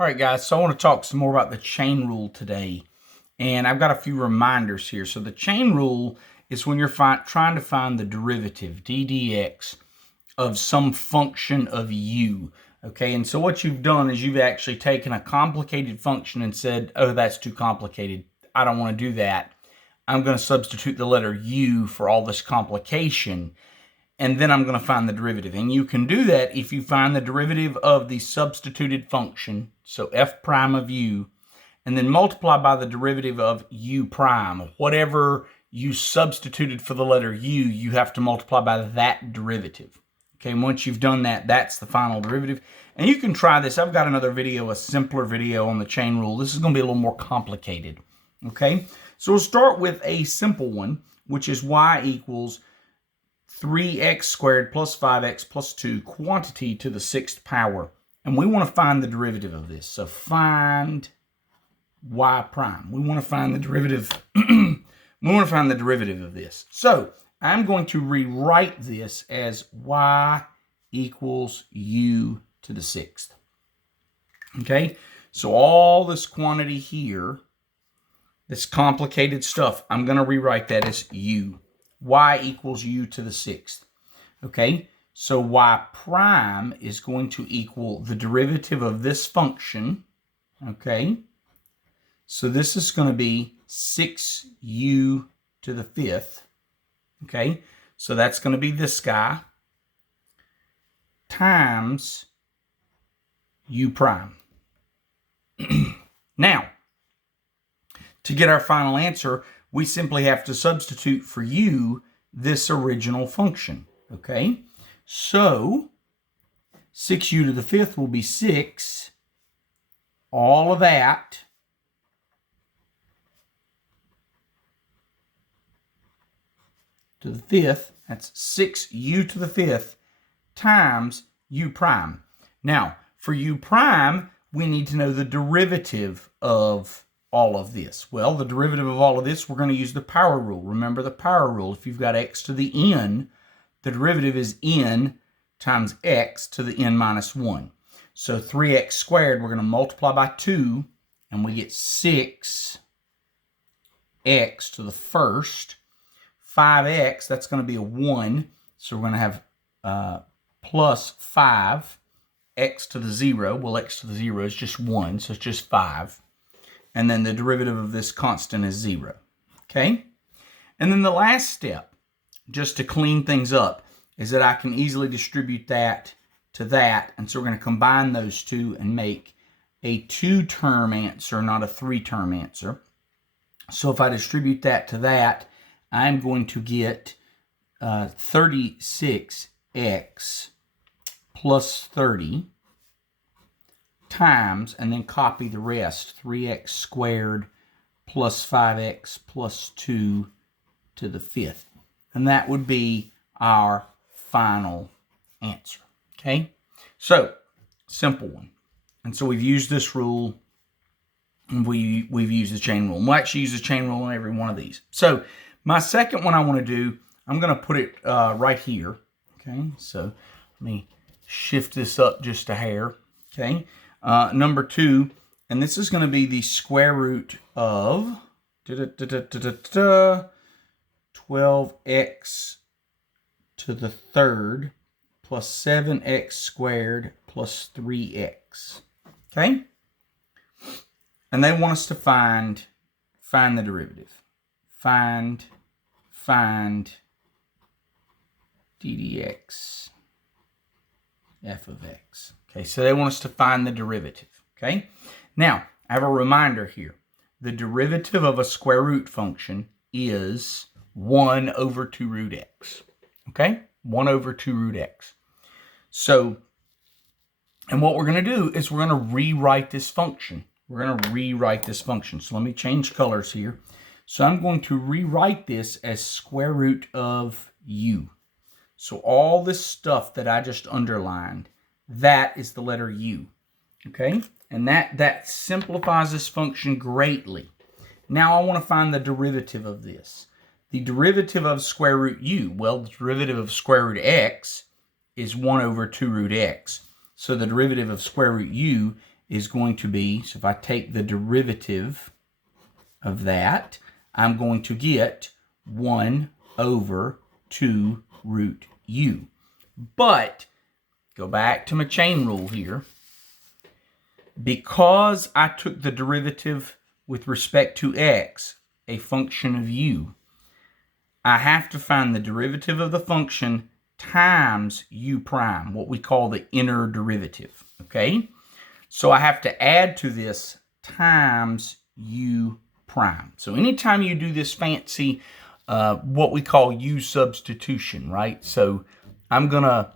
All right, guys, so I want to talk some more about the chain rule today. And I've got a few reminders here. So the chain rule is when you're trying to find the derivative, d dx, of some function of u. Okay, and so what you've done is you've actually taken a complicated function and said, oh, that's too complicated. I don't want to do that. I'm going to substitute the letter u for all this complication, and then I'm going to find the derivative. And you can do that if you find the derivative of the substituted function, so f prime of u, and then multiply by the derivative of u prime. Whatever you substituted for the letter u, you have to multiply by that derivative. Okay, and once you've done that, that's the final derivative. And you can try this. I've got another video, a simpler video on the chain rule. This is going to be a little more complicated. Okay, so we'll start with a simple one, which is y equals 3x squared plus 5x plus 2 quantity to the 6th power. And we want to find the derivative of this. So find y prime. We want to find the derivative. We want to find the derivative of this. So I'm going to rewrite this as y equals u to the 6th. Okay, so all this quantity here, this complicated stuff, I'm going to rewrite that as u. Y equals u to the 6th. Okay, so y prime is going to equal the derivative of this function. Okay, so this is going to be 6u to the 5th. Okay, so that's going to be this guy times u prime. Now, to get our final answer, we simply have to substitute for u this original function. Okay, so 6u to the 5th will be 6. All of that to the 5th, that's 6u to the 5th times u prime. Now, for u prime, we need to know the derivative of all of this. Well, the derivative of all of this, we're going to use the power rule. Remember the power rule. If you've got x to the n, the derivative is n times x to the n minus 1. So 3x squared, we're going to multiply by 2, and we get 6x to the 1st. 5x, that's going to be a 1. So we're going to have plus 5. X to the 0. Well, x to the 0 is just 1, so it's just 5. And then the derivative of this constant is 0. Okay? And then the last step, just to clean things up, is that I can easily distribute that to that. And so we're going to combine those two and make a 2-term answer, not a 3-term answer. So if I distribute that to that, I'm going to get 36x plus 30 times, and then copy the rest, 3x squared plus 5x plus 2 to the 5th. And that would be our final answer. Okay? So, simple one. And so we've used this rule, and we've used the chain rule. And we'll actually use the chain rule on every one of these. So, my second one I want to do, I'm going to put it right here. Okay? So, let me shift this up just a hair. Okay? Number 2, and this is going to be the square root of 12x to the 3rd plus 7x squared plus 3x. Okay? And they want us to find the derivative. Find d dx f of x. Okay, so they want us to find the derivative. Okay? Now, I have a reminder here. The derivative of a square root function is 1 over 2 root x. Okay? 1 over 2 root x. So, and what we're going to do is we're going to rewrite this function. We're going to rewrite this function. So let me change colors here. So I'm going to rewrite this as square root of u. So all this stuff that I just underlined, that is the letter u. Okay? And that simplifies this function greatly. Now I want to find the derivative of this. The derivative of square root u, well, the derivative of square root x is 1 over 2 root x. So the derivative of square root u is going to be, so if I take the derivative of that, I'm going to get 1 over 2 root u. But, go back to my chain rule here. Because I took the derivative with respect to x, a function of u, I have to find the derivative of the function times u prime, what we call the inner derivative, okay? So I have to add to this times u prime. So anytime you do this fancy, what we call u substitution, right? So I'm gonna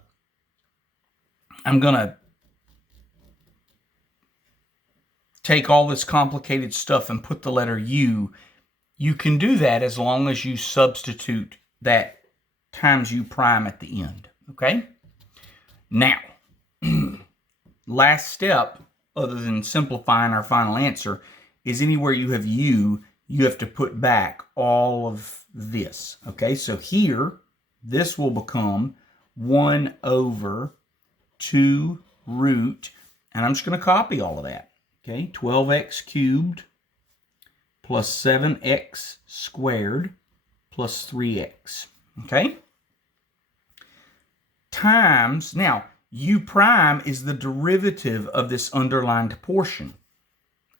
take all this complicated stuff and put the letter u. You can do that as long as you substitute that times u prime at the end, okay? Now, last step, other than simplifying our final answer, is anywhere you have u, you have to put back all of this, okay? So here, this will become 1 over 2 root, and I'm just going to copy all of that, okay? 12x cubed plus 7x squared plus 3x, okay? Times, now, u prime is the derivative of this underlined portion,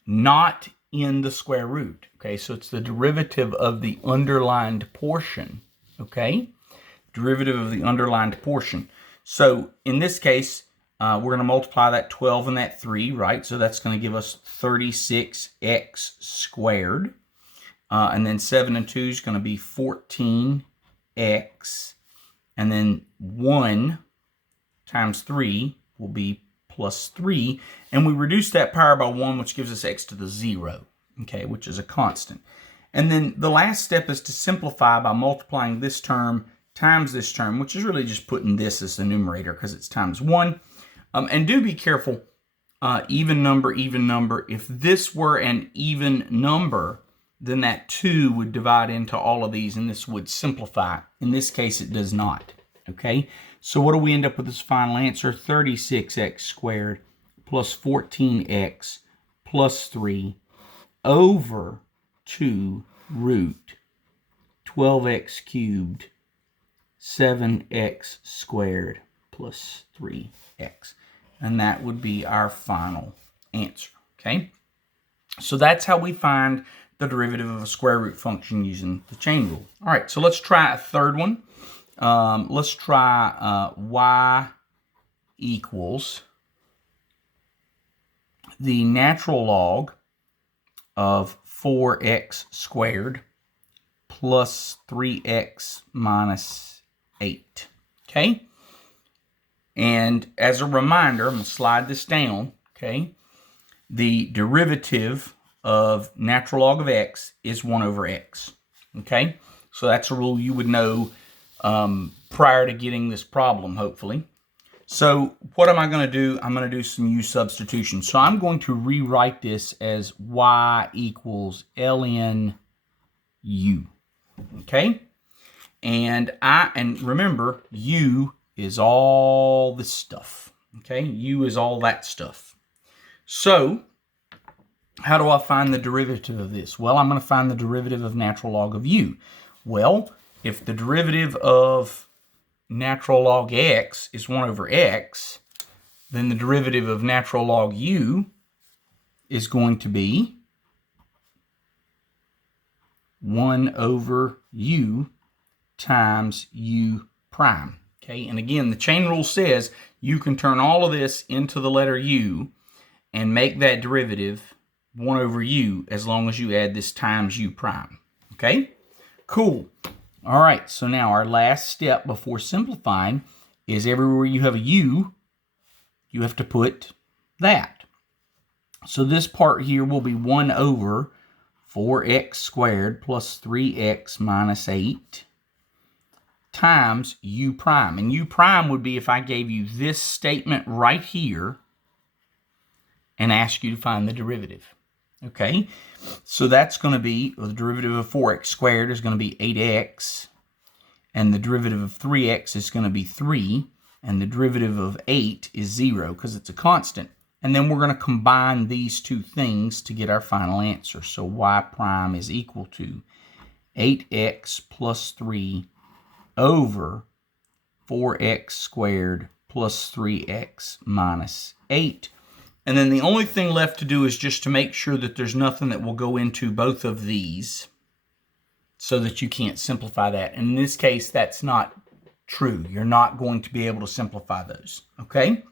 not in the square root, okay? So it's the derivative of the underlined portion, okay? Derivative of the underlined portion. So in this case, we're going to multiply that 12 and that 3, right? So that's going to give us 36x squared. And then 7 and 2 is going to be 14x. And then 1 times 3 will be plus 3. And we reduce that power by 1, which gives us x to the 0, okay, which is a constant. And then the last step is to simplify by multiplying this term times this term, which is really just putting this as the numerator because it's times 1. And do be careful, even number. If this were an even number, then that 2 would divide into all of these and this would simplify. In this case, it does not, okay? So what do we end up with this final answer? 36x squared plus 14x plus 3 over 2 root 12x cubed 7x squared plus 3x. And that would be our final answer, okay? So that's how we find the derivative of a square root function using the chain rule. All right, so let's try a third one. Let's try y equals the natural log of 4x squared plus 3x minus 8, okay? And as a reminder, I'm going to slide this down, okay? The derivative of natural log of x is 1 over x, okay? So that's a rule you would know prior to getting this problem, hopefully. So what am I going to do? I'm going to do some u substitution. So I'm going to rewrite this as y equals ln u, okay? And remember, u is all this stuff, okay? U is all that stuff. So, how do I find the derivative of this? Well, I'm going to find the derivative of natural log of u. Well, if the derivative of natural log x is 1 over x, then the derivative of natural log u is going to be 1 over u times u prime. Okay, and again, the chain rule says you can turn all of this into the letter u and make that derivative 1 over u as long as you add this times u prime. Okay, cool. All right, so now our last step before simplifying is everywhere you have a u, you have to put that. So this part here will be 1 over 4x squared plus 3x minus 8 times u prime. And u prime would be if I gave you this statement right here and asked you to find the derivative. Okay, so that's going to be, well, the derivative of 4x squared is going to be 8x, and the derivative of 3x is going to be 3, and the derivative of 8 is 0 because it's a constant. And then we're going to combine these two things to get our final answer. So y prime is equal to 8x plus 3 over 4x squared plus 3x minus 8. And then the only thing left to do is just to make sure that there's nothing that will go into both of these so that you can't simplify that. And in this case, that's not true. You're not going to be able to simplify those, okay?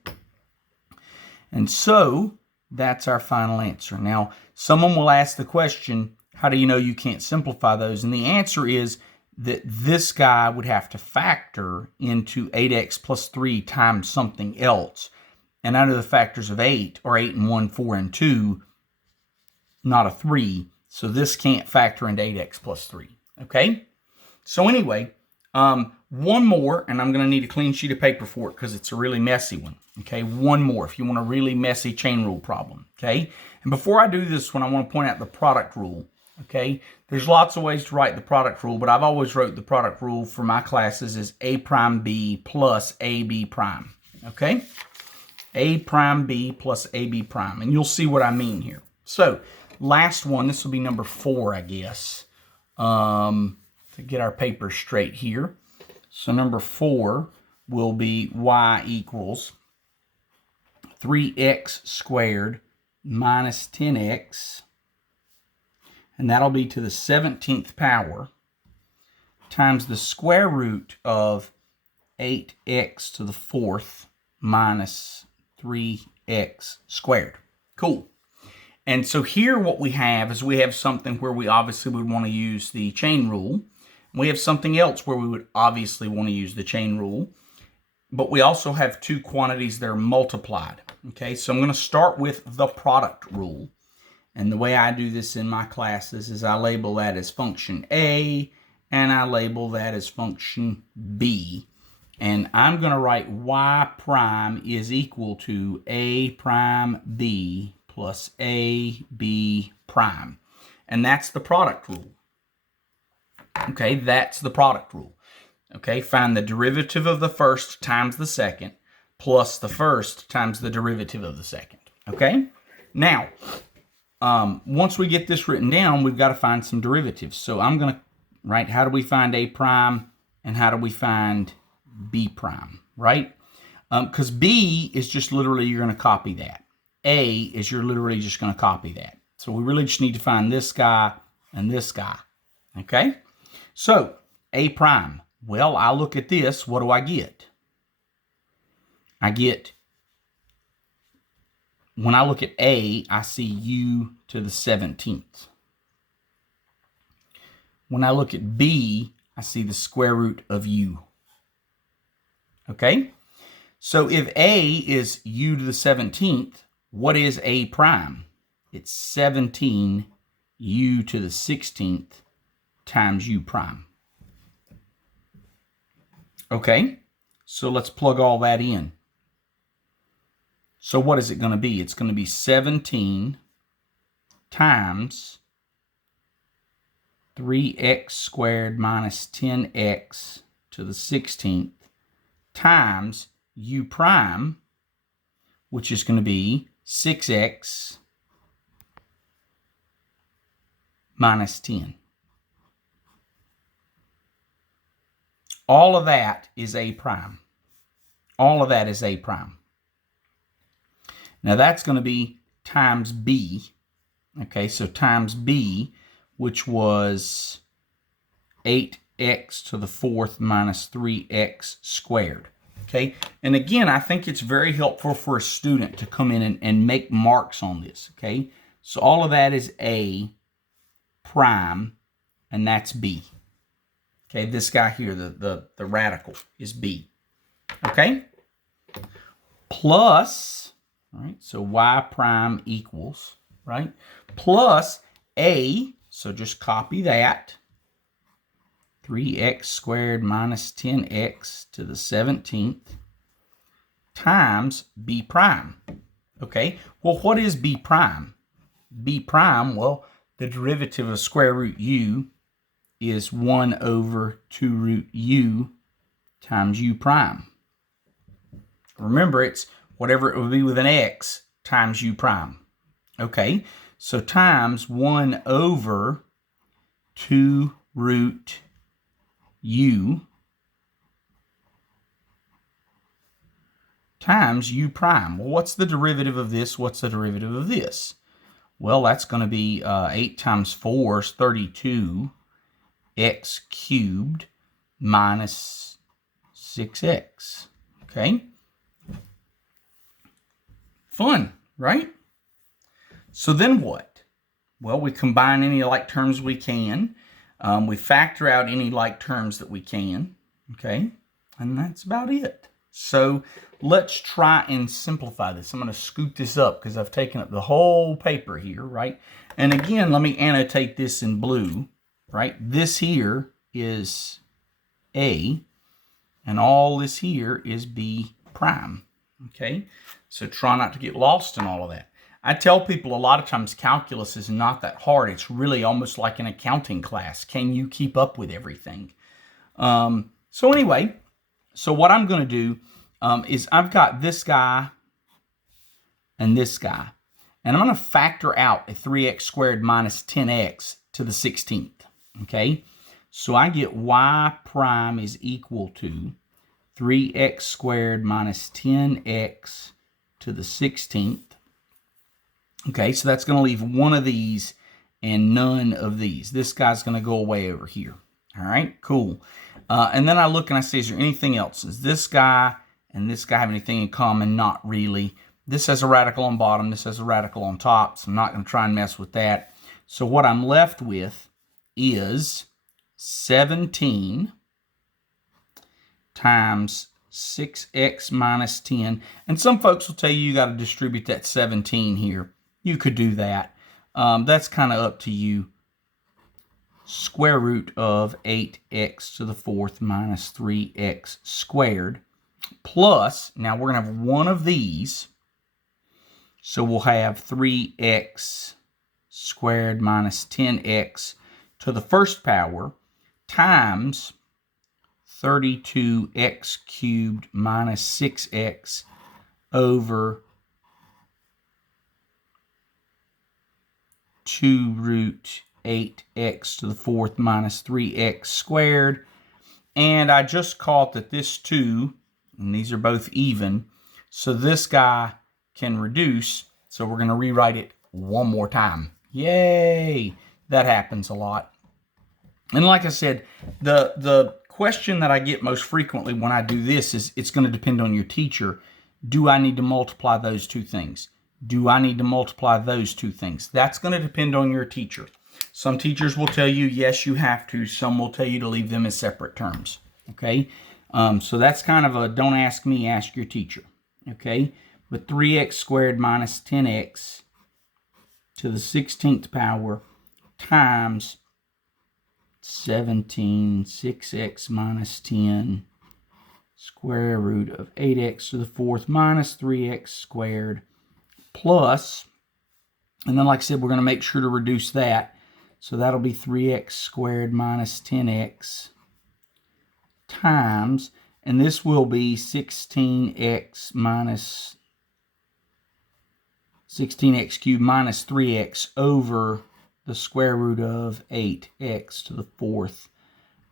And so that's our final answer. Now, someone will ask the question, how do you know you can't simplify those? And the answer is that this guy would have to factor into 8x plus 3 times something else. And under the factors of 8, or 8 and 1, 4 and 2, not a 3. So this can't factor into 8x plus 3, okay? So anyway, one more, and I'm going to need a clean sheet of paper for it because it's a really messy one. Okay, one more if you want a really messy chain rule problem. Okay, and before I do this one, I want to point out the product rule. Okay, there's lots of ways to write the product rule, but I've always wrote the product rule for my classes as A prime B plus AB prime. Okay, A prime B plus AB prime, and you'll see what I mean here. So, last one, this will be number 4, I guess, to get our paper straight here. So number 4 will be y equals 3x squared minus 10x, and that'll be to the 17th power, times the square root of 8x to the 4th minus 3x squared. Cool. And so here what we have is we have something where we obviously would want to use the chain rule. We have something else where we would obviously want to use the chain rule. But we also have two quantities that are multiplied. Okay, so I'm going to start with the product rule. And the way I do this in my classes is I label that as function A, and I label that as function B. And I'm going to write y prime is equal to A prime B plus A B prime. And that's the product rule. Okay, that's the product rule. Okay, find the derivative of the first times the second plus the first times the derivative of the second. Okay, now, once we get this written down, we've got to find some derivatives. So I'm going to write, how do we find A prime and how do we find B prime, right? Because B is just literally, you're going to copy that. A is you're literally just going to copy that. So we really just need to find this guy and this guy. Okay, so A prime. Well, I look at this, what do I get? I get, when I look at A, I see u to the 17th. When I look at B, I see the square root of u. Okay? So if A is u to the 17th, what is A prime? It's 17 u to the 16th times u prime. Okay, so let's plug all that in. So what is it going to be? It's going to be 17 times 3x squared minus 10x to the 16th times u prime, which is going to be 6x minus 10. All of that is A prime. All of that is A prime. Now that's going to be times B. Okay, so times B, which was 8x to the 4th minus 3x squared. Okay, and again, I think it's very helpful for a student to come in and make marks on this. Okay, so all of that is A prime, and that's B. Okay, this guy here, the radical, is B. Okay? Plus, all right, so y prime equals, right? Plus A, so just copy that. 3x squared minus 10x to the 17th times B prime. Okay, well, what is B prime? B prime, well, the derivative of square root u is 1 over 2 root u times u prime. Remember, it's whatever it would be with an x times u prime. Okay, so times 1 over 2 root u times u prime. Well, what's the derivative of this? What's the derivative of this? Well, that's going to be 8 times 4 is 32 x cubed minus 6x. Okay? Fun, right? So then what? Well, we combine any like terms we can. We factor out any like terms that we can. Okay? And that's about it. So let's try and simplify this. I'm going to scoot this up because I've taken up the whole paper here, right? And again, let me annotate this in blue, right? This here is A, and all this here is B prime, okay? So try not to get lost in all of that. I tell people a lot of times calculus is not that hard. It's really almost like an accounting class. Can you keep up with everything? So anyway, so what I'm going to do is I've got this guy and this guy. And I'm going to factor out a 3x squared minus 10x to the 16th. Okay? So I get y prime is equal to 3x squared minus 10x to the 16th. Okay, so that's going to leave one of these and none of these. This guy's going to go away over here. All right, cool. And then I look and I say, is there anything else? Does this guy and this guy have anything in common? Not really. This has a radical on bottom. This has a radical on top. So I'm not going to try and mess with that. So what I'm left with is 17 times 6x minus 10. And some folks will tell you got to distribute that 17 here. You could do that. That's kind of up to you. Square root of 8x to the 4th minus 3x squared plus, now we're going to have one of these, so we'll have 3x squared minus 10x to the first power times 32x cubed minus 6x over 2 root 8x to the 4th minus 3x squared. And I just caught that this 2, and these are both even, so this guy can reduce. So we're going to rewrite it one more time. Yay! That happens a lot. And like I said, the question that I get most frequently when I do this is, it's going to depend on your teacher. Do I need to multiply those two things? Do I need to multiply those two things? That's going to depend on your teacher. Some teachers will tell you, yes, you have to. Some will tell you to leave them as separate terms. Okay? So that's kind of a don't ask me, ask your teacher. Okay? But 3x squared minus 10x to the 16th power times 17, 6x minus 10, square root of 8x to the 4th minus 3x squared plus, and then like I said, we're going to make sure to reduce that. So that'll be 3x squared minus 10x times, and this will be 16x minus 16x cubed minus 3x over the square root of 8x to the 4th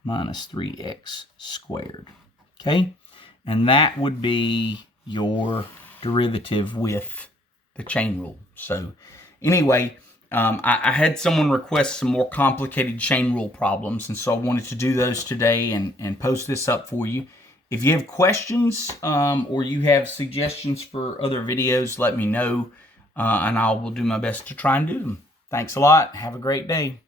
minus 3x squared. Okay? And that would be your derivative with the chain rule. So anyway, I had someone request some more complicated chain rule problems, and so I wanted to do those today and post this up for you. If you have questions or you have suggestions for other videos, let me know, and I will do my best to try and do them. Thanks a lot. Have a great day.